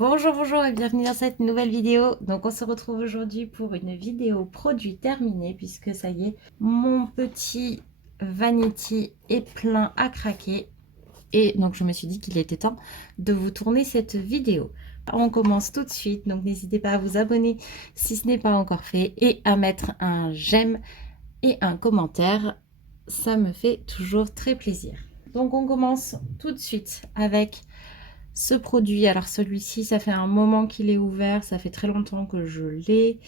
Bonjour, bonjour et bienvenue dans cette nouvelle vidéo. Donc on se retrouve aujourd'hui pour une vidéo produit terminée puisque ça y est, mon petit vanity est plein à craquer. Et donc je me suis dit qu'il était temps de vous tourner cette vidéo. On commence tout de suite, donc n'hésitez pas à vous abonner si ce n'est pas encore fait et à mettre un j'aime et un commentaire. Ça me fait toujours très plaisir. Donc on commence tout de suite avec ce produit. Alors celui-ci, ça fait un moment qu'il est ouvert, ça fait très longtemps que je l'ai.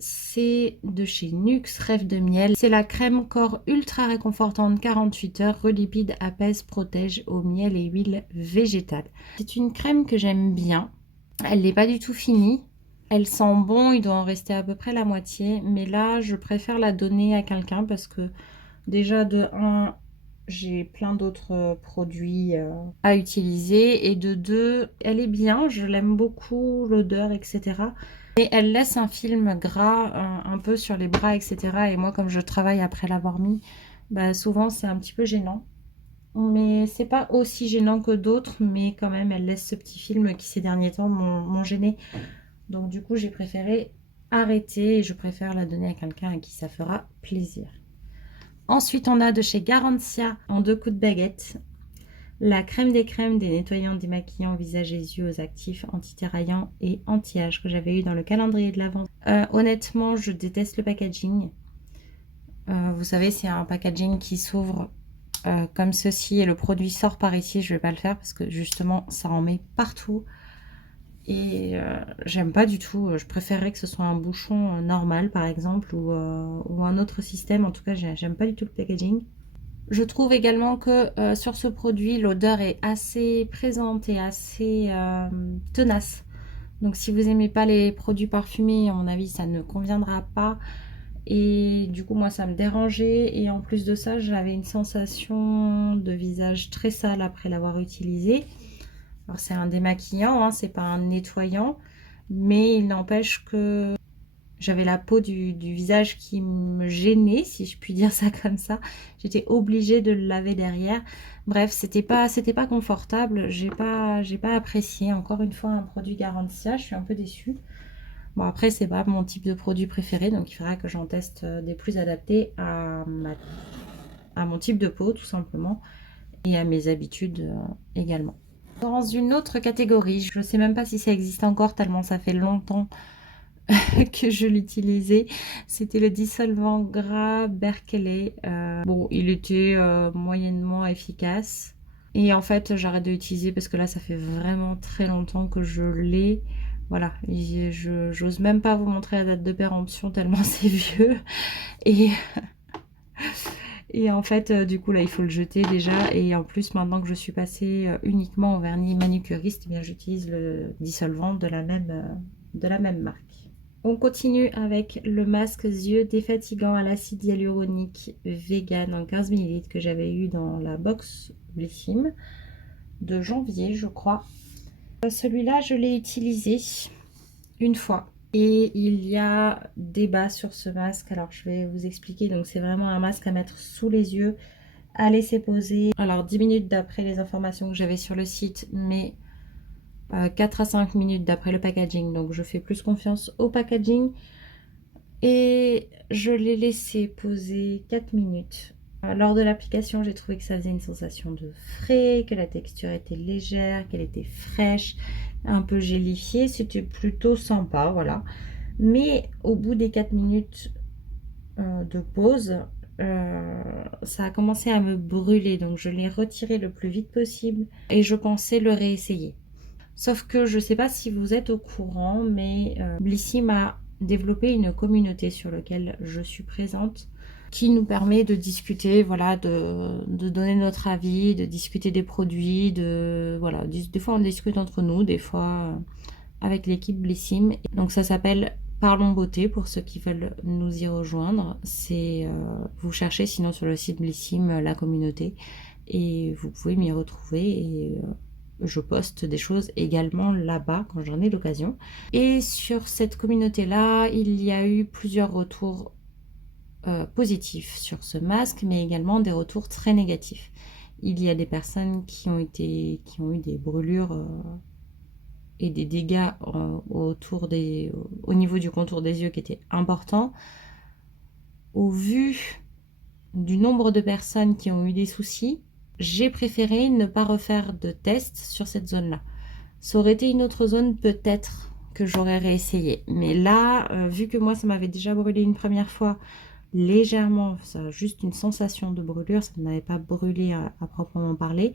C'est de chez Nux Rêve de Miel. C'est la crème corps ultra réconfortante 48 heures, relipide, apaise, protège au miel et huile végétale. C'est une crème que j'aime bien. Elle n'est pas du tout finie. Elle sent bon, il doit en rester à peu près la moitié. Mais là, je préfère la donner à quelqu'un parce que déjà de 1, j'ai plein d'autres produits à utiliser. Et de 2, elle est bien, je l'aime beaucoup, l'odeur, etc. Et elle laisse un film gras un peu sur les bras, etc. Et moi, comme je travaille après l'avoir mis, bah, souvent c'est un petit peu gênant. Mais c'est pas aussi gênant que d'autres, mais quand même, elle laisse ce petit film qui ces derniers temps m'ont gêné. Donc du coup, j'ai préféré arrêter et je préfère la donner à quelqu'un à qui ça fera plaisir. Ensuite, on a de chez Garantia en 2 coups de baguette la crème des crèmes, des nettoyants démaquillants visage et yeux aux actifs anti-terraillants et anti-âge que j'avais eu dans le calendrier de l'avant. Honnêtement, je déteste le packaging. Vous savez, c'est un packaging qui s'ouvre comme ceci et le produit sort par ici. Je vais pas le faire parce que justement, ça en met partout. Et j'aime pas du tout. Je préférerais que ce soit un bouchon normal, par exemple, ou un autre système. En tout cas, j'aime pas du tout le packaging. Je trouve également que sur ce produit, l'odeur est assez présente et assez tenace. Donc si vous n'aimez pas les produits parfumés, à mon avis, ça ne conviendra pas. Et du coup, moi, ça me dérangeait. Et en plus de ça, j'avais une sensation de visage très sale après l'avoir utilisé. Alors c'est un démaquillant, hein, c'est pas un nettoyant. Mais il n'empêche que j'avais la peau du visage qui me gênait, si je puis dire ça comme ça. J'étais obligée de le laver derrière. Bref, c'était pas confortable. J'ai pas apprécié. Encore une fois, un produit Garantia. Je suis un peu déçue. Bon, après, c'est pas mon type de produit préféré, donc il faudra que j'en teste des plus adaptés à mon type de peau, tout simplement, et à mes habitudes également. Dans une autre catégorie, je ne sais même pas si ça existe encore, tellement ça fait longtemps que je l'utilisais. C'était le dissolvant gras Berkeley. Bon, il était moyennement efficace. Et en fait, j'arrête de l'utiliser parce que là, ça fait vraiment très longtemps que je l'ai. Voilà, je j'ose même pas vous montrer la date de péremption tellement c'est vieux. Et, et en fait, du coup, là, il faut le jeter déjà. Et en plus, maintenant que je suis passée uniquement au vernis manucuriste, eh bien, j'utilise le dissolvant de la même marque. On continue avec le masque yeux défatigant à l'acide hyaluronique vegan en 15 ml que j'avais eu dans la box Blissim de janvier, je crois. Celui-là, je l'ai utilisé une fois. Et il y a débat sur ce masque. Alors, je vais vous expliquer. Donc, c'est vraiment un masque à mettre sous les yeux, à laisser poser. Alors, 10 minutes d'après les informations que j'avais sur le site, mais 4 à 5 minutes d'après le packaging. Donc, je fais plus confiance au packaging. Et je l'ai laissé poser 4 minutes. Lors de l'application, j'ai trouvé que ça faisait une sensation de frais, que la texture était légère, qu'elle était fraîche, un peu gélifiée. C'était plutôt sympa, voilà. Mais au bout des 4 minutes de pause, ça a commencé à me brûler. Donc je l'ai retiré le plus vite possible et je pensais le réessayer. Sauf que je ne sais pas si vous êtes au courant, mais Blissim a développé une communauté sur laquelle je suis présente qui nous permet de discuter, voilà, de donner notre avis, de discuter des produits, voilà, des fois on discute entre nous, des fois avec l'équipe Blissim. Donc ça s'appelle Parlons Beauté pour ceux qui veulent nous y rejoindre. C'est vous cherchez sinon sur le site Blissim la communauté et vous pouvez m'y retrouver et je poste des choses également là-bas quand j'en ai l'occasion. Et sur cette communauté-là, il y a eu plusieurs retours positifs sur ce masque, mais également des retours très négatifs. Il y a des personnes qui ont eu des brûlures et des dégâts au niveau du contour des yeux qui étaient importants. Au vu du nombre de personnes qui ont eu des soucis, j'ai préféré ne pas refaire de test sur cette zone-là. Ça aurait été une autre zone, peut-être que j'aurais réessayé. Mais là, vu que moi, ça m'avait déjà brûlé une première fois, légèrement, ça a juste une sensation de brûlure, ça n'avait pas brûlé à proprement parler,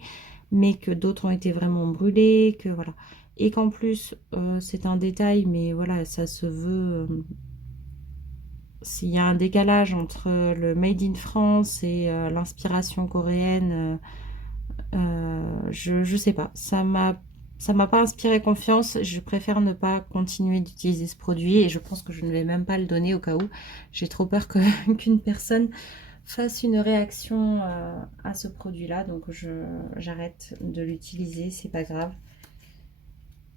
mais que d'autres ont été vraiment brûlés, que voilà. Et qu'en plus, c'est un détail, mais voilà, ça se veut... s'il y a un décalage entre le Made in France et l'inspiration coréenne, je sais pas, ça m'a pas inspiré confiance. Je préfère ne pas continuer d'utiliser ce produit et je pense que je ne vais même pas le donner au cas où. J'ai trop peur qu'une personne fasse une réaction à ce produit-là, donc j'arrête de l'utiliser, c'est pas grave.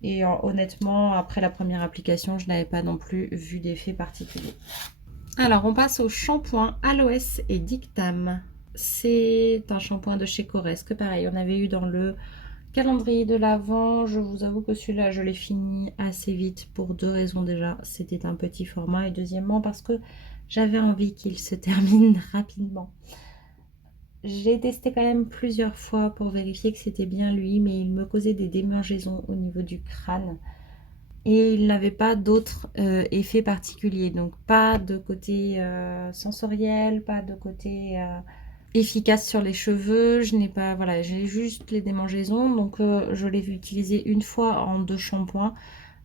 Et honnêtement, après la première application, je n'avais pas non plus vu d'effet particulier. Alors, on passe au shampoing Aloès et Dictam. C'est un shampoing de chez Koresk. Pareil, on avait eu dans le calendrier de l'Avent. Je vous avoue que celui-là, je l'ai fini assez vite pour deux raisons déjà. C'était un petit format et deuxièmement parce que j'avais envie qu'il se termine rapidement. J'ai testé quand même plusieurs fois pour vérifier que c'était bien lui, mais il me causait des démangeaisons au niveau du crâne. Et il n'avait pas d'autres effets particuliers. Donc pas de côté sensoriel, pas de côté efficace sur les cheveux. Je n'ai pas, voilà, j'ai juste les démangeaisons. Donc je l'ai utilisé une fois en 2 shampoings.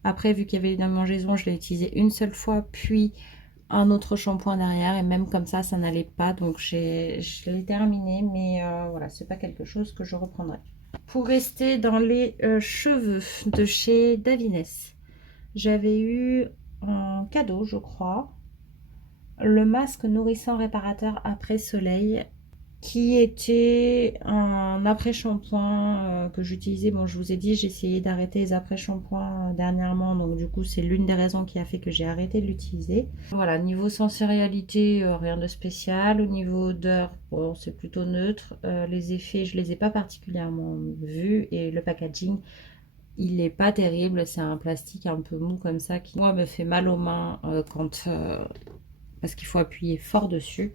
Après, vu qu'il y avait les démangeaisons, je l'ai utilisé une seule fois, puis un autre shampoing derrière. Et même comme ça n'allait pas. Donc je l'ai terminé, mais voilà, c'est pas quelque chose que je reprendrai. Pour rester dans les cheveux de chez Davines, j'avais eu en cadeau, je crois, le masque nourrissant réparateur après soleil qui était un après-shampoing que j'utilisais. Bon, je vous ai dit, j'ai essayé d'arrêter les après-shampoings dernièrement, donc du coup, c'est l'une des raisons qui a fait que j'ai arrêté de l'utiliser. Voilà, niveau sensorialité, rien de spécial. Au niveau odeur, bon, c'est plutôt neutre. Les effets, je les ai pas particulièrement vus et le packaging, il n'est pas terrible, c'est un plastique un peu mou comme ça qui, moi, me fait mal aux mains parce qu'il faut appuyer fort dessus.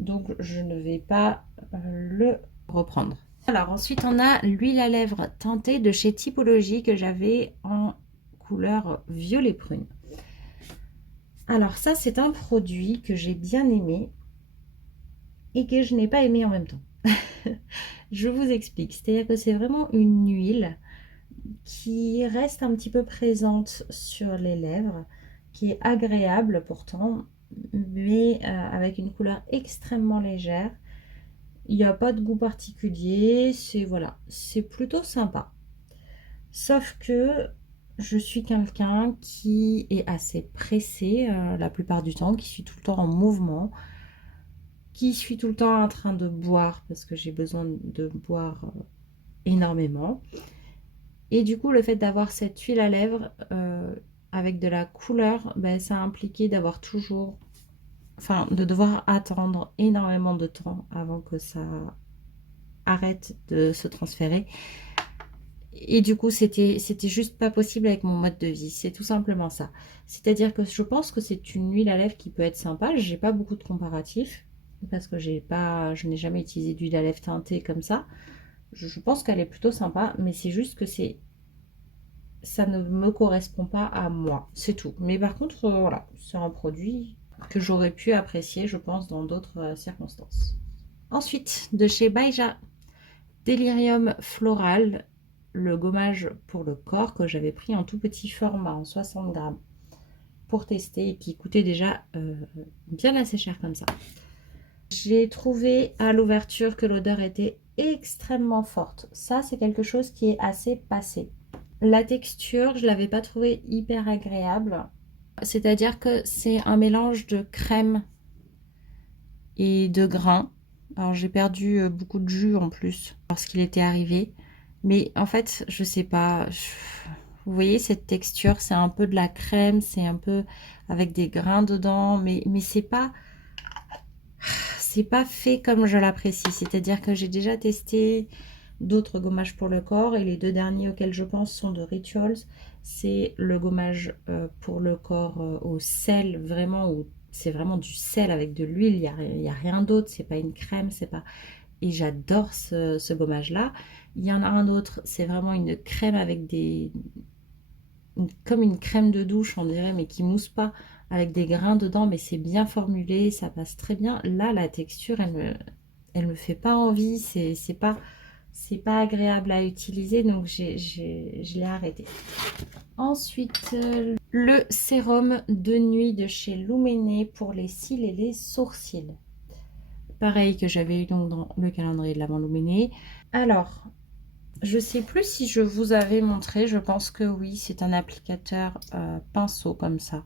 Donc, je ne vais pas le reprendre. Alors, ensuite, on a l'huile à lèvres teintée de chez Typologie que j'avais en couleur violet prune. Alors, ça, c'est un produit que j'ai bien aimé et que je n'ai pas aimé en même temps. Je vous explique. C'est-à-dire que c'est vraiment une huile qui reste un petit peu présente sur les lèvres, qui est agréable pourtant, mais avec une couleur extrêmement légère. Il n'y a pas de goût particulier, c'est voilà, c'est plutôt sympa. Sauf que je suis quelqu'un qui est assez pressé la plupart du temps, qui suis tout le temps en mouvement, qui suis tout le temps en train de boire parce que j'ai besoin de boire énormément. Et du coup, le fait d'avoir cette huile à lèvres avec de la couleur, ben, ça a impliqué d'avoir toujours, enfin, de devoir attendre énormément de temps avant que ça arrête de se transférer. Et du coup, c'était juste pas possible avec mon mode de vie. C'est tout simplement ça. C'est-à-dire que je pense que c'est une huile à lèvres qui peut être sympa. J'ai pas beaucoup de comparatifs parce que je n'ai jamais utilisé d'huile à lèvres teintée comme ça. Je pense qu'elle est plutôt sympa, mais c'est juste que ça ne me correspond pas à moi, c'est tout. Mais par contre, voilà, c'est un produit que j'aurais pu apprécier, je pense, dans d'autres circonstances. Ensuite, de chez Baija, Delirium Floral, le gommage pour le corps que j'avais pris en tout petit format, en 60 grammes, pour tester et qui coûtait déjà bien assez cher comme ça. J'ai trouvé à l'ouverture que l'odeur était extrêmement forte. Ça, c'est quelque chose qui est assez passé. La texture, je ne l'avais pas trouvée hyper agréable. C'est-à-dire que c'est un mélange de crème et de grains. Alors j'ai perdu beaucoup de jus en plus lorsqu'il était arrivé. Mais en fait, je sais pas. Vous voyez cette texture, c'est un peu de la crème, c'est un peu avec des grains dedans, mais c'est pas fait comme je l'apprécie. C'est-à-dire que j'ai déjà testé d'autres gommages pour le corps et les deux derniers auxquels je pense sont de Rituals. C'est le gommage pour le corps au sel, vraiment, où c'est vraiment du sel avec de l'huile, il y a rien d'autre, c'est pas une crème, c'est pas... Et j'adore ce gommage-là. Il y en a un autre, c'est vraiment une crème avec des... comme une crème de douche, on dirait, mais qui mousse pas, avec des grains dedans, mais c'est bien formulé, ça passe très bien. Là, la texture, elle me fait pas envie, c'est pas agréable à utiliser, donc je l'ai arrêté. Ensuite, le sérum de nuit de chez Lumene pour les cils et les sourcils. Pareil que j'avais eu donc dans le calendrier de l'Avent Lumene. Alors, je sais plus si je vous avais montré, je pense que oui, c'est un applicateur pinceau comme ça.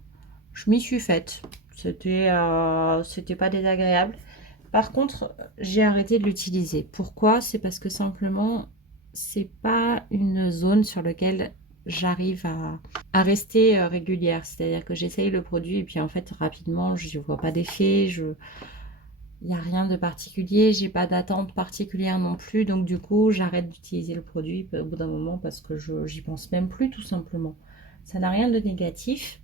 Je m'y suis faite, c'était pas désagréable. Par contre, j'ai arrêté de l'utiliser. Pourquoi? C'est parce que simplement, c'est pas une zone sur laquelle j'arrive à rester régulière. C'est-à-dire que j'essaye le produit et puis en fait, rapidement, je ne vois pas d'effet. Il n'y a rien de particulier. J'ai pas d'attente particulière non plus. Donc du coup, j'arrête d'utiliser le produit au bout d'un moment parce que j'y pense même plus tout simplement. Ça n'a rien de négatif.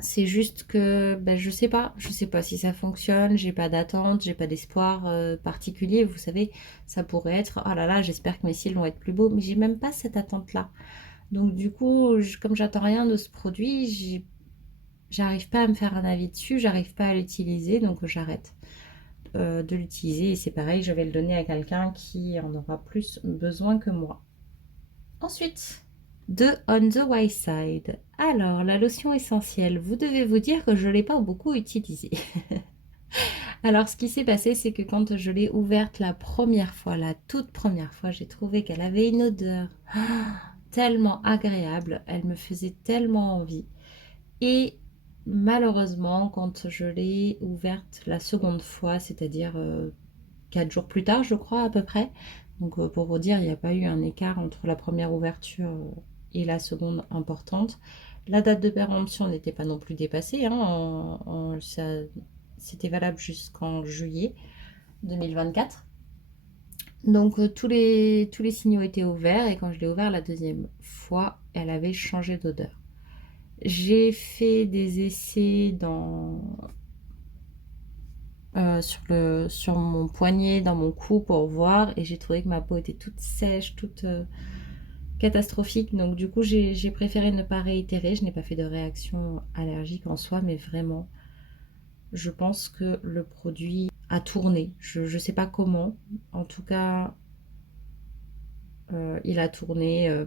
C'est juste que ben, je sais pas si ça fonctionne, j'ai pas d'attente, j'ai pas d'espoir particulier. Vous savez, ça pourrait être oh là là, j'espère que mes cils vont être plus beaux, mais j'ai même pas cette attente-là. Donc du coup, comme j'attends rien de ce produit, j'arrive pas à me faire un avis dessus, j'arrive pas à l'utiliser, donc j'arrête de l'utiliser. Et c'est pareil, je vais le donner à quelqu'un qui en aura plus besoin que moi. Ensuite, de On the Wise Side. Alors, la lotion essentielle, vous devez vous dire que je ne l'ai pas beaucoup utilisée. Alors, ce qui s'est passé, c'est que quand je l'ai ouverte la première fois, la toute première fois, j'ai trouvé qu'elle avait une odeur tellement agréable, elle me faisait tellement envie. Et malheureusement, quand je l'ai ouverte la seconde fois, c'est-à-dire 4 jours plus tard, je crois à peu près. Donc pour vous dire, il n'y a pas eu un écart entre la première ouverture et la seconde importante. La date de péremption n'était pas non plus dépassée. Hein, c'était valable jusqu'en juillet 2024. Donc tous les signaux étaient ouverts et quand je l'ai ouvert la deuxième fois, elle avait changé d'odeur. J'ai fait des essais sur mon poignet, dans mon cou pour voir et j'ai trouvé que ma peau était toute sèche, toute catastrophique. Donc du coup, j'ai préféré ne pas réitérer. Je n'ai pas fait de réaction allergique en soi, mais vraiment, je pense que le produit a tourné. Je ne sais pas comment. En tout cas, il a tourné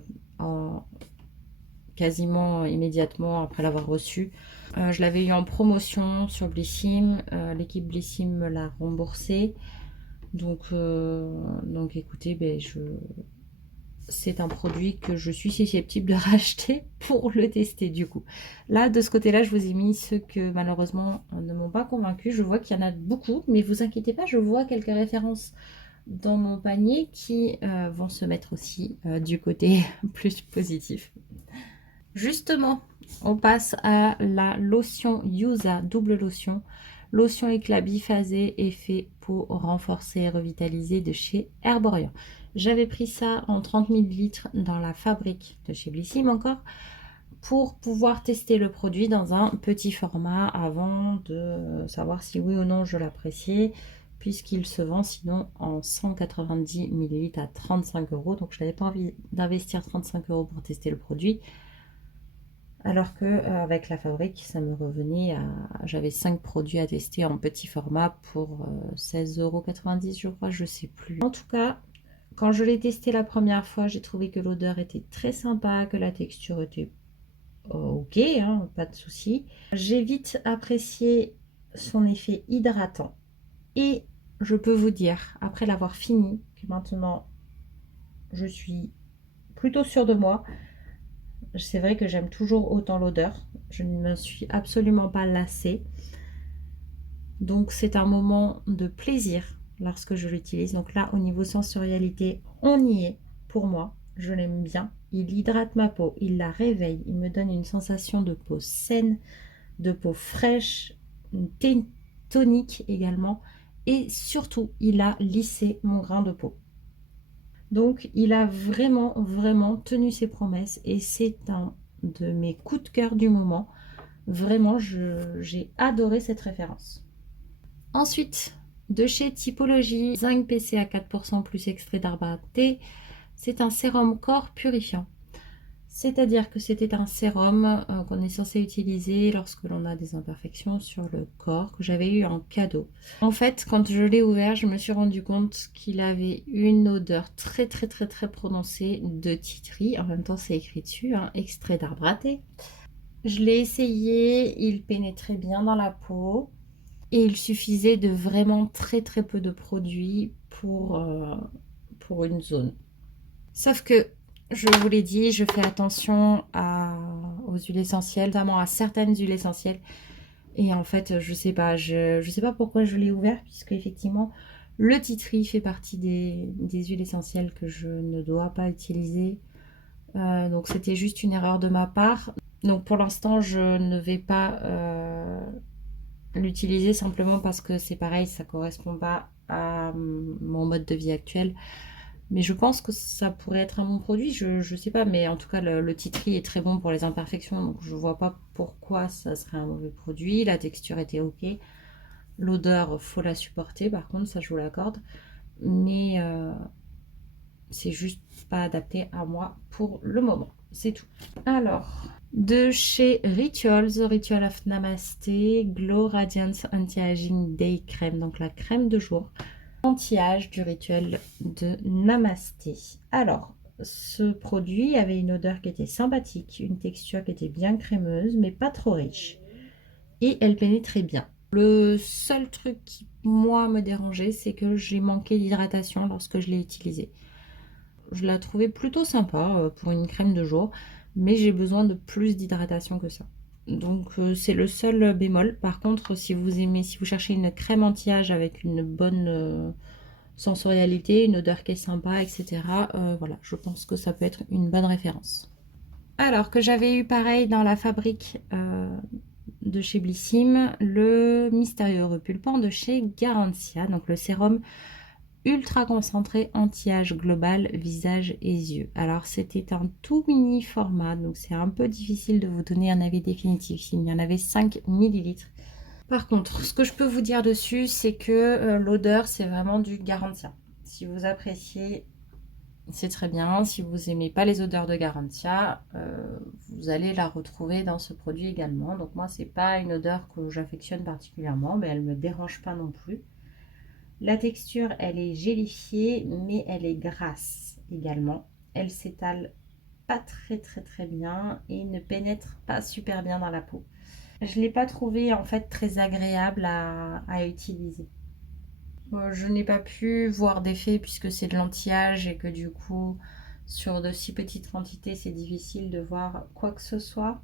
quasiment immédiatement après l'avoir reçu. Je l'avais eu en promotion sur Blissim. L'équipe Blissim me l'a remboursé. Donc écoutez, c'est un produit que je suis susceptible de racheter pour le tester du coup. Là, de ce côté-là, je vous ai mis ceux que malheureusement ne m'ont pas convaincu. Je vois qu'il y en a beaucoup, mais vous inquiétez pas, je vois quelques références dans mon panier qui vont se mettre aussi du côté plus positif. Justement, on passe à la lotion Yusa double lotion. Lotion éclat biphasé, effet peau renforcée et revitalisée de chez Herborian. J'avais pris ça en 30 ml dans la fabrique de chez Blissim encore pour pouvoir tester le produit dans un petit format avant de savoir si oui ou non je l'appréciais puisqu'il se vend sinon en 190 ml à 35 €. Donc je n'avais pas envie d'investir 35 € pour tester le produit. Alors que avec la fabrique, ça me revenait à... J'avais 5 produits à tester en petit format pour 16,90 € je crois, je sais plus. En tout cas, quand je l'ai testé la première fois, j'ai trouvé que l'odeur était très sympa, que la texture était ok, hein, pas de souci. J'ai vite apprécié son effet hydratant. Et je peux vous dire, après l'avoir fini, que maintenant je suis plutôt sûre de moi. C'est vrai que j'aime toujours autant l'odeur. Je ne me suis absolument pas lassée. Donc c'est un moment de plaisir lorsque je l'utilise. Donc là, au niveau sensorialité, on y est pour moi. Je l'aime bien. Il hydrate ma peau, il la réveille, il me donne une sensation de peau saine, de peau fraîche, une teinte tonique également. Et surtout, il a lissé mon grain de peau. Donc il a vraiment tenu ses promesses et c'est un de mes coups de cœur du moment. Vraiment, j'ai adoré cette référence. Ensuite, de chez Typologie, zinc PC à 4% plus extrait d'arbre à thé. C'est un sérum corps purifiant. C'est-à-dire que c'était un sérum qu'on est censé utiliser lorsque l'on a des imperfections sur le corps, que j'avais eu en cadeau. En fait, quand je l'ai ouvert, je me suis rendu compte qu'il avait une odeur très prononcée de titri. En même temps, c'est écrit dessus, hein, extrait d'arbre à thé. Je l'ai essayé, il pénétrait bien dans la peau et il suffisait de vraiment très peu de produits pour une zone. Sauf que, je vous l'ai dit, je fais attention aux huiles essentielles, notamment à certaines huiles essentielles. Et en fait, je sais pas pourquoi je l'ai ouvert, puisque effectivement, le titri fait partie des huiles essentielles que je ne dois pas utiliser. Donc c'était juste une erreur de ma part. Donc pour l'instant, je ne vais pas l'utiliser simplement parce que c'est pareil, ça correspond pas à mon mode de vie actuel. Mais je pense que ça pourrait être un bon produit, je sais pas, mais en tout cas le titri est très bon pour les imperfections, donc je vois pas pourquoi ça serait un mauvais produit. La texture était ok, l'odeur faut la supporter, par contre ça je vous l'accorde, mais c'est juste pas adapté à moi pour le moment, c'est tout. Alors, de chez Rituals, The Ritual of Namasté, Glow Radiance Anti-Aging Day Crème, donc la crème de jour anti-âge du rituel de Namasté. Alors, ce produit avait une odeur qui était sympathique, une texture qui était bien crémeuse, mais pas trop riche. Et elle pénétrait bien. Le seul truc qui, moi, me dérangeait, c'est que j'ai manqué d'hydratation lorsque je l'ai utilisé. Je la trouvais plutôt sympa pour une crème de jour, mais j'ai besoin de plus d'hydratation que ça. Donc c'est le seul bémol. Par contre, si vous cherchez une crème anti-âge avec une bonne sensorialité, une odeur qui est sympa, etc. Voilà, je pense que ça peut être une bonne référence. Alors que j'avais eu pareil dans la fabrique de chez Blissim, le mystérieux repulpant de chez Garantia, donc le sérum ultra concentré anti-âge global visage et yeux. Alors c'était un tout mini format, donc c'est un peu difficile de vous donner un avis définitif. Il y en avait 5 millilitres. Par contre, ce que je peux vous dire dessus, c'est que l'odeur, c'est vraiment du Garantia. Si vous appréciez, c'est très bien. Si vous n'aimez pas les odeurs de Garantia, vous allez la retrouver dans ce produit également. Donc moi, c'est pas une odeur que j'affectionne particulièrement, mais elle me dérange pas non plus. La texture, elle est gélifiée, mais elle est grasse également. Elle s'étale pas très bien et ne pénètre pas super bien dans la peau. Je ne l'ai pas trouvé en fait très agréable à utiliser. Je n'ai pas pu voir d'effet puisque c'est de l'anti-âge et que du coup sur de si petites quantités c'est difficile de voir quoi que ce soit.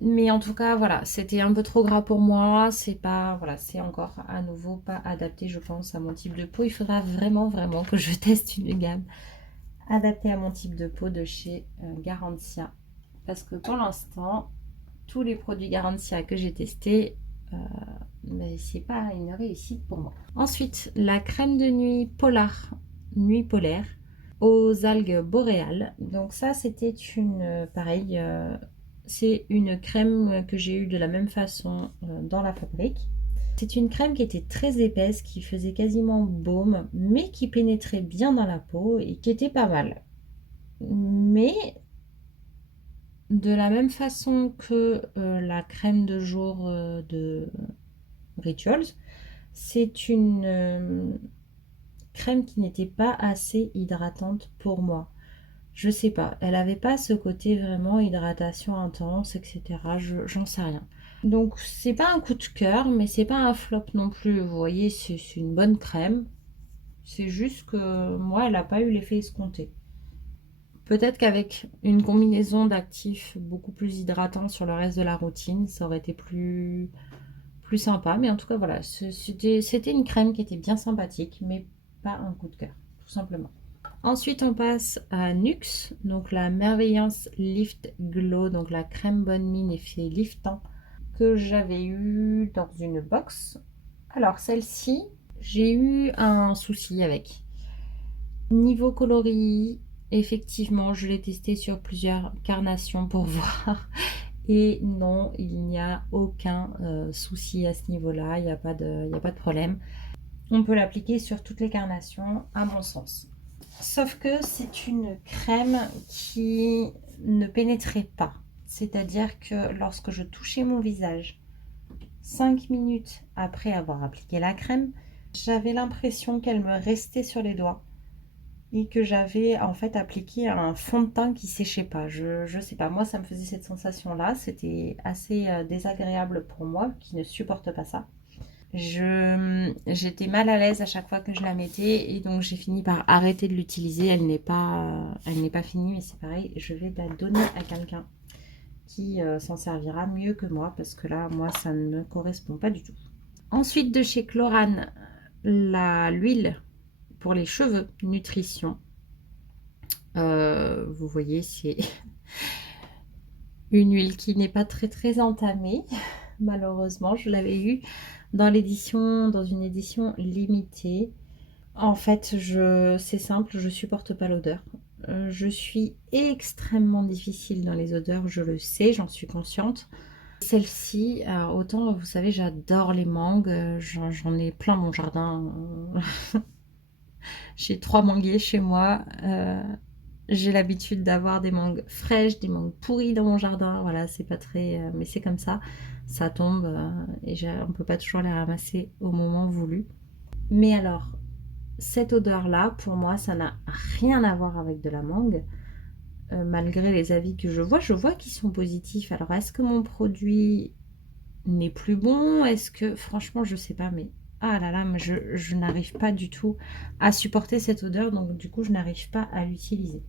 Mais en tout cas voilà, c'était un peu trop gras pour moi. C'est pas voilà, c'est encore à nouveau pas adapté je pense à mon type de peau. Il faudra vraiment que je teste une gamme adaptée à mon type de peau de chez Garantia. Parce que pour l'instant, tous les produits Garantia que j'ai testés, mais c'est pas une réussite pour moi. Ensuite, la crème de nuit Polar, nuit polaire, aux algues boréales. Donc ça, c'était une, pareil, c'est une crème que j'ai eue de la même façon dans la fabrique. C'est une crème qui était très épaisse, qui faisait quasiment baume, mais qui pénétrait bien dans la peau et qui était pas mal. Mais de la même façon que la crème de jour de Rituals, c'est une crème qui n'était pas assez hydratante pour moi. Je sais pas, elle avait pas ce côté vraiment hydratation intense, etc. J'en sais rien. Donc c'est pas un coup de cœur, mais c'est pas un flop non plus. Vous voyez, c'est une bonne crème. C'est juste que moi, elle n'a pas eu l'effet escompté. Peut-être qu'avec une combinaison d'actifs beaucoup plus hydratants sur le reste de la routine, ça aurait été plus sympa. Mais en tout cas, voilà, c'était une crème qui était bien sympathique, mais pas un coup de cœur, tout simplement. Ensuite, on passe à Nuxe, donc la Merveillance Lift Glow, donc la crème bonne mine effet liftant que j'avais eu dans une box. Alors, celle-ci, j'ai eu un souci avec. Niveau coloris, effectivement, je l'ai testé sur plusieurs carnations pour voir. Et non, il n'y a aucun souci à ce niveau-là, il n'y a pas de problème. On peut l'appliquer sur toutes les carnations, à mon sens. Sauf que c'est une crème qui ne pénétrait pas. C'est-à-dire que lorsque je touchais mon visage 5 minutes après avoir appliqué la crème, j'avais l'impression qu'elle me restait sur les doigts et que j'avais en fait appliqué un fond de teint qui séchait pas. Je sais pas, moi ça me faisait cette sensation-là. C'était assez désagréable pour moi qui ne supporte pas ça. J'étais mal à l'aise à chaque fois que je la mettais et donc j'ai fini par arrêter de l'utiliser. Elle n'est pas finie, mais c'est pareil, je vais la donner à quelqu'un qui s'en servira mieux que moi parce que là, moi, ça ne me correspond pas du tout. Ensuite, de chez Chlorane, l'huile pour les cheveux, nutrition. Vous voyez, c'est une huile qui n'est pas très entamée. Malheureusement, je l'avais eu dans une édition limitée. En fait, c'est simple, je supporte pas l'odeur. Je suis extrêmement difficile dans les odeurs, je le sais, j'en suis consciente. Celle-ci, autant vous savez, j'adore les mangues, j'en ai plein mon jardin. J'ai 3 manguiers chez moi. J'ai l'habitude d'avoir des mangues fraîches, des mangues pourries dans mon jardin. Voilà, c'est pas très, mais c'est comme ça. Ça tombe et on peut pas toujours les ramasser au moment voulu. Mais alors, cette odeur-là, pour moi, ça n'a rien à voir avec de la mangue. Malgré les avis que je vois qu'ils sont positifs. Alors, est-ce que mon produit n'est plus bon? Est-ce que, franchement, je sais pas, mais ah là là, je n'arrive pas du tout à supporter cette odeur, donc du coup, je n'arrive pas à l'utiliser.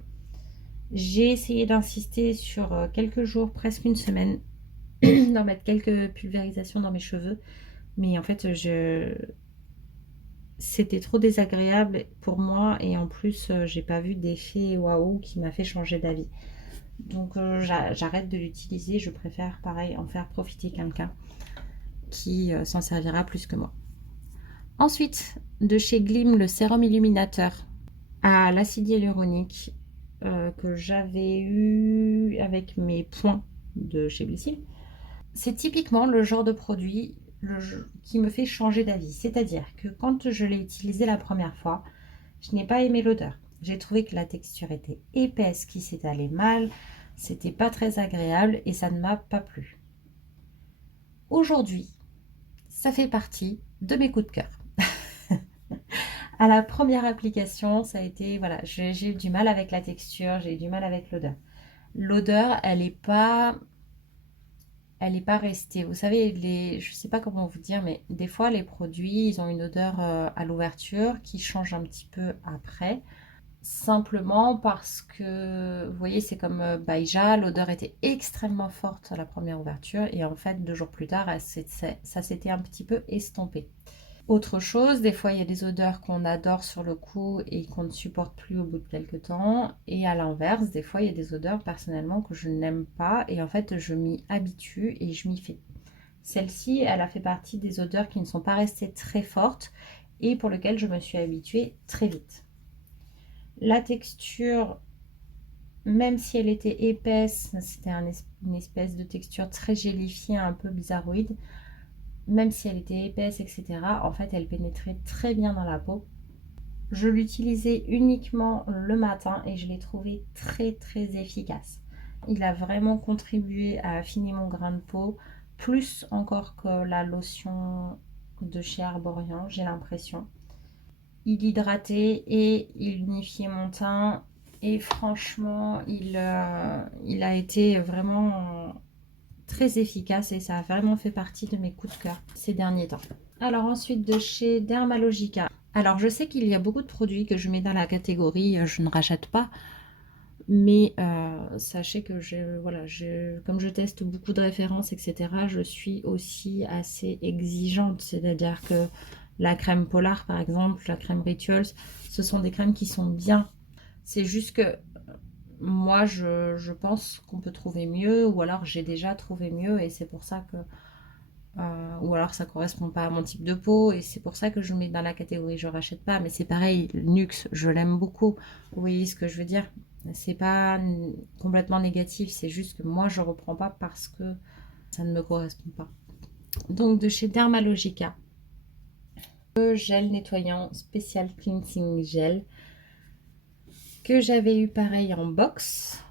J'ai essayé d'insister sur quelques jours, presque une semaine, d'en mettre quelques pulvérisations dans mes cheveux, mais en fait, c'était trop désagréable pour moi et en plus, j'ai pas vu d'effet waouh qui m'a fait changer d'avis. Donc, j'arrête de l'utiliser. Je préfère, pareil, en faire profiter quelqu'un qui s'en servira plus que moi. Ensuite, de chez Glim, le sérum illuminateur à l'acide hyaluronique que j'avais eu avec mes points de chez Blissim. C'est typiquement le genre de produit qui me fait changer d'avis. C'est-à-dire que quand je l'ai utilisé la première fois, je n'ai pas aimé l'odeur. J'ai trouvé que la texture était épaisse, qui s'étalait mal, c'était pas très agréable et ça ne m'a pas plu. Aujourd'hui, ça fait partie de mes coups de cœur. À la première application, ça a été, voilà, j'ai eu du mal avec la texture, j'ai eu du mal avec l'odeur. L'odeur, elle n'est pas restée. Vous savez, je ne sais pas comment vous dire, mais des fois, les produits, ils ont une odeur à l'ouverture qui change un petit peu après. Simplement parce que, vous voyez, c'est comme Baïja, l'odeur était extrêmement forte à la première ouverture et en fait, 2 jours plus tard, ça s'était un petit peu estompé. Autre chose, des fois il y a des odeurs qu'on adore sur le coup et qu'on ne supporte plus au bout de quelques temps. Et à l'inverse, des fois il y a des odeurs personnellement que je n'aime pas et en fait je m'y habitue et je m'y fais. Celle-ci, elle a fait partie des odeurs qui ne sont pas restées très fortes et pour lesquelles je me suis habituée très vite. La texture, même si elle était épaisse, c'était une espèce de texture très gélifiée, un peu bizarroïde. Même si elle était épaisse, etc., en fait, elle pénétrait très bien dans la peau. Je l'utilisais uniquement le matin et je l'ai trouvé très efficace. Il a vraiment contribué à affiner mon grain de peau, plus encore que la lotion de chez Arborian, j'ai l'impression. Il hydratait et il unifiait mon teint et franchement, il a été vraiment très efficace et ça a vraiment fait partie de mes coups de cœur ces derniers temps. Alors ensuite de chez Dermalogica. Alors je sais qu'il y a beaucoup de produits que je mets dans la catégorie je ne rachète pas, mais sachez que comme je teste beaucoup de références, etc., je suis aussi assez exigeante. C'est-à-dire que la crème Polar, par exemple, la crème Rituals, ce sont des crèmes qui sont bien. C'est juste que moi, je pense qu'on peut trouver mieux, ou alors j'ai déjà trouvé mieux, et c'est pour ça que ou alors ça correspond pas à mon type de peau et c'est pour ça que je mets dans la catégorie je rachète pas. Mais c'est pareil, Nuxe, je l'aime beaucoup. Vous voyez ce que je veux dire? C'est pas complètement négatif, c'est juste que moi je reprends pas parce que ça ne me correspond pas. Donc de chez Dermalogica, le gel nettoyant spécial cleansing gel que j'avais eu pareil en box.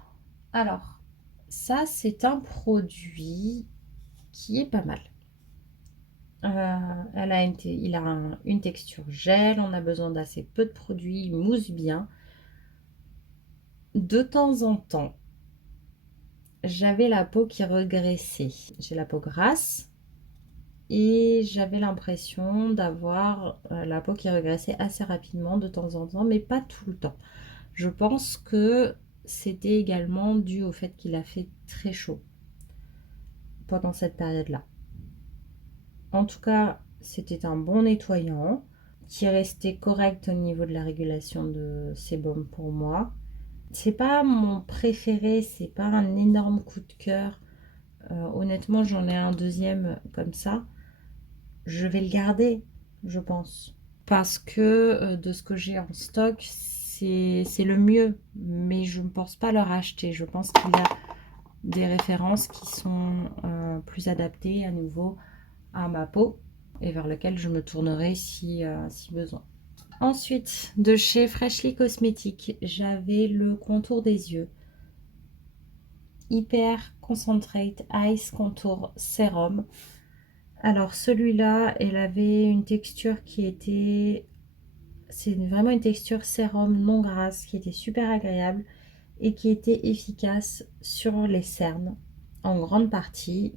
Alors ça c'est un produit qui est pas mal. Il a une texture gel, on a besoin d'assez peu de produits, il mousse bien. De temps en temps, j'avais la peau qui regressait. J'ai la peau grasse et j'avais l'impression d'avoir la peau qui regressait assez rapidement de temps en temps, mais pas tout le temps. Je pense que c'était également dû au fait qu'il a fait très chaud pendant cette période-là. En tout cas, c'était un bon nettoyant qui restait correct au niveau de la régulation de sébum pour moi. C'est pas mon préféré, c'est pas un énorme coup de cœur. Honnêtement, j'en ai un deuxième comme ça. Je vais le garder, je pense. Parce que de ce que j'ai en stock, c'est le mieux. Mais je ne pense pas le racheter. Je pense qu'il y a des références qui sont plus adaptées à nouveau à ma peau et vers lequel je me tournerai si besoin. Ensuite, de chez Freshly Cosmetics, j'avais le contour des yeux. Hyper Concentrate Ice Contour Serum. Alors celui-là, elle avait une texture qui était... C'est vraiment une texture sérum non grasse qui était super agréable et qui était efficace sur les cernes en grande partie.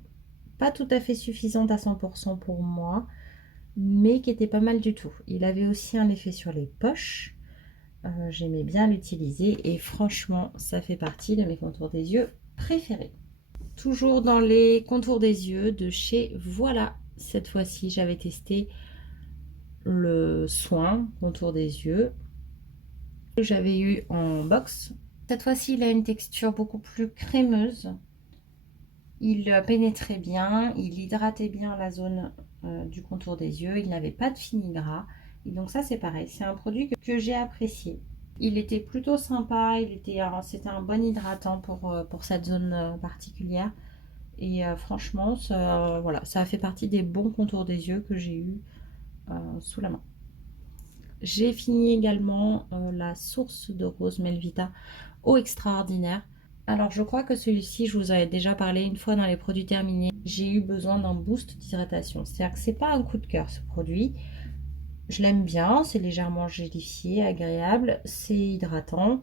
Pas tout à fait suffisante à 100% pour moi, mais qui était pas mal du tout. Il avait aussi un effet sur les poches. J'aimais bien l'utiliser et franchement, ça fait partie de mes contours des yeux préférés. Toujours dans les contours des yeux de chez Voilà. Cette fois-ci, j'avais testé le soin contour des yeux que j'avais eu en box. Cette fois-ci, il a une texture beaucoup plus crémeuse. Il pénétrait bien, il hydratait bien la zone du contour des yeux. Il n'avait pas de fini gras. Et donc ça, c'est pareil. C'est un produit que j'ai apprécié. Il était plutôt sympa. C'était un bon hydratant pour cette zone particulière. Et franchement, voilà, ça a fait partie des bons contours des yeux que j'ai eu sous la main. J'ai fini également la source de rose Melvita eau extraordinaire. Alors je crois que celui-ci, je vous avais déjà parlé une fois dans les produits terminés. J'ai eu besoin d'un boost d'hydratation. C'est-à-dire que c'est pas un coup de cœur ce produit. Je l'aime bien, c'est légèrement gélifié, agréable, c'est hydratant.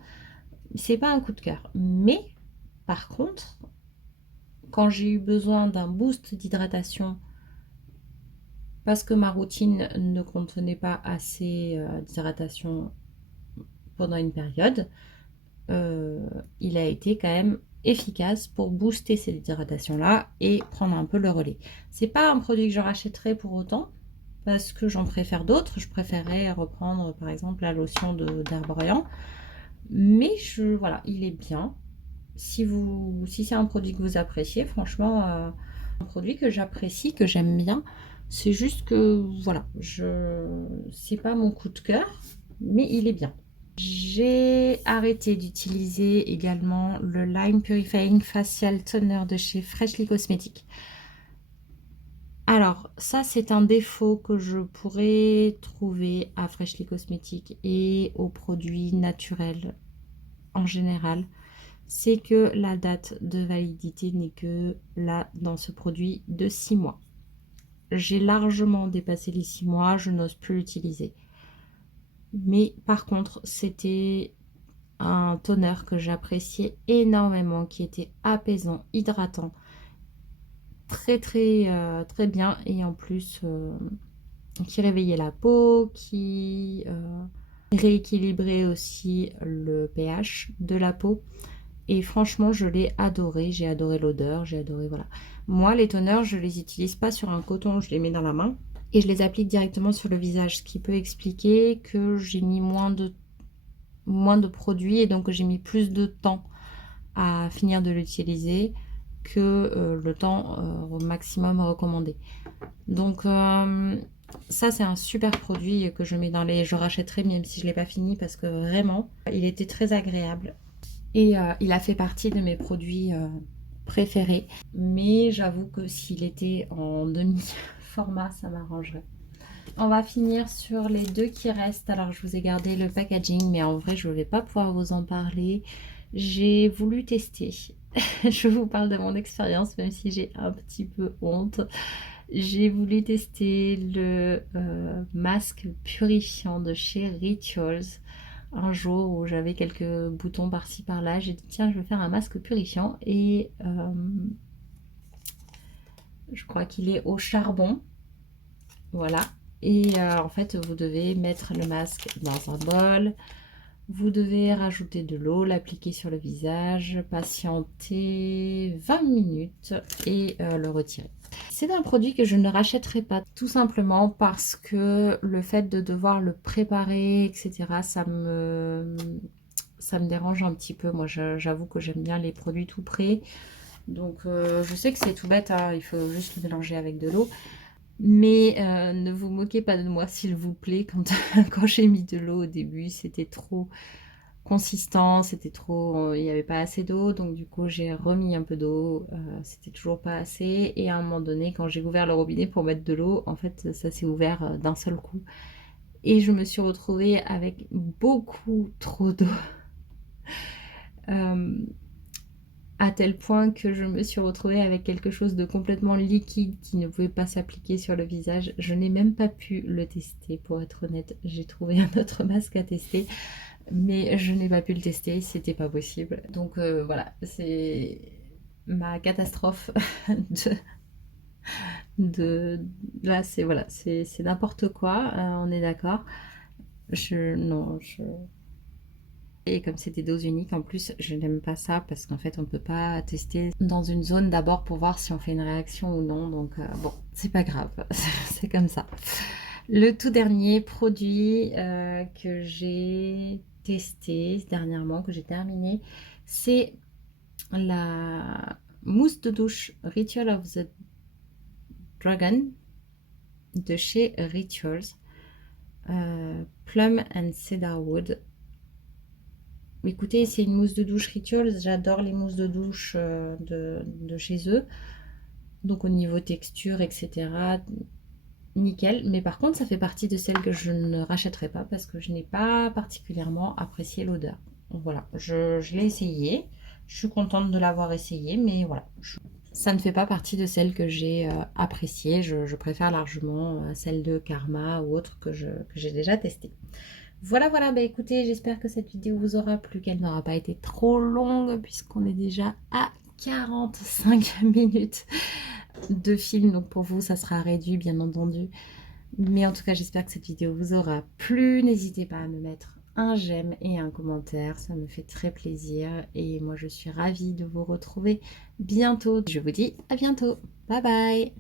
C'est pas un coup de cœur. Mais par contre, quand j'ai eu besoin d'un boost d'hydratation parce que ma routine ne contenait pas assez d'hydratation pendant une période, il a été quand même efficace pour booster cette hydratation là et prendre un peu le relais. C'est pas un produit que je rachèterai pour autant parce que j'en préfère d'autres. Je préférerais reprendre par exemple la lotion d'Herborian, mais voilà, il est bien. Si c'est un produit que vous appréciez, franchement, un produit que j'apprécie, que j'aime bien. C'est juste que voilà, c'est pas mon coup de cœur, mais il est bien. J'ai arrêté d'utiliser également le Lime Purifying Facial Toner de chez Freshly Cosmetics. Alors, ça, c'est un défaut que je pourrais trouver à Freshly Cosmetics et aux produits naturels en général. C'est que la date de validité n'est que là, dans ce produit, de 6 mois. J'ai largement dépassé les 6 mois, je n'ose plus l'utiliser. Mais par contre, c'était un toner que j'appréciais énormément, qui était apaisant, hydratant, très très bien, et en plus qui réveillait la peau, qui rééquilibrait aussi le pH de la peau. Et franchement, je l'ai adoré. J'ai adoré l'odeur, j'ai adoré, voilà. Moi, les toners, je les utilise pas sur un coton, je les mets dans la main et je les applique directement sur le visage, ce qui peut expliquer que j'ai mis moins de produits et donc j'ai mis plus de temps à finir de l'utiliser. que le temps au maximum recommandé. Donc ça c'est un super produit que je mets dans les... Je rachèterai même si je ne l'ai pas fini parce que vraiment il était très agréable. Et il a fait partie de mes produits préférés. Mais j'avoue que s'il était en demi-format, ça m'arrangerait. On va finir sur les deux qui restent. Alors je vous ai gardé le packaging, mais en vrai je ne vais pas pouvoir vous en parler. J'ai voulu tester. Je vous parle de mon expérience, même si j'ai un petit peu honte. J'ai voulu tester le masque purifiant de chez Rituals. Un jour où j'avais quelques boutons par-ci par-là, j'ai dit tiens je vais faire un masque purifiant et je crois qu'il est au charbon, voilà. Et en fait vous devez mettre le masque dans un bol, vous devez rajouter de l'eau, l'appliquer sur le visage, patienter 20 minutes et le retirer. C'est un produit que je ne rachèterai pas, tout simplement parce que le fait de devoir le préparer, etc., ça me dérange un petit peu. Moi, j'avoue que j'aime bien les produits tout prêts. Donc, je sais que c'est tout bête, hein, il faut juste le mélanger avec de l'eau. Mais ne vous moquez pas de moi, s'il vous plaît. Quand j'ai mis de l'eau au début, c'était trop consistant, c'était trop, il n'y avait pas assez d'eau, donc du coup j'ai remis un peu d'eau, c'était toujours pas assez, et à un moment donné quand j'ai ouvert le robinet pour mettre de l'eau, en fait ça s'est ouvert d'un seul coup et je me suis retrouvée avec beaucoup trop d'eau, à tel point que je me suis retrouvée avec quelque chose de complètement liquide qui ne pouvait pas s'appliquer sur le visage. Je n'ai même pas pu le tester, pour être honnête. J'ai trouvé un autre masque à tester, mais je n'ai pas pu le tester, c'était pas possible. Donc voilà, c'est ma catastrophe là, c'est voilà, c'est n'importe quoi, on est d'accord. Non, et comme c'est des doses uniques, en plus, je n'aime pas ça parce qu'en fait, on peut pas tester dans une zone d'abord pour voir si on fait une réaction ou non. Donc bon, c'est pas grave, c'est comme ça. Le tout dernier produit que j'ai testé dernièrement, que j'ai terminé, c'est la mousse de douche Ritual of the Dragon de chez Rituals, Plum and Cedarwood. Écoutez, c'est une mousse de douche Rituals, j'adore les mousses de douche de chez eux. Donc au niveau texture, etc., nickel. Mais par contre, ça fait partie de celles que je ne rachèterai pas parce que je n'ai pas particulièrement apprécié l'odeur. Voilà, je l'ai essayé. Je suis contente de l'avoir essayé, mais voilà. Ça ne fait pas partie de celles que j'ai appréciées. Je préfère largement celles de Karma ou autres que j'ai déjà testées. Voilà, voilà, bah écoutez, j'espère que cette vidéo vous aura plu, qu'elle n'aura pas été trop longue puisqu'on est déjà à 45 minutes de film. Donc pour vous, ça sera réduit, bien entendu. Mais en tout cas, j'espère que cette vidéo vous aura plu. N'hésitez pas à me mettre un j'aime et un commentaire, ça me fait très plaisir. Et moi, je suis ravie de vous retrouver bientôt. Je vous dis à bientôt. Bye bye!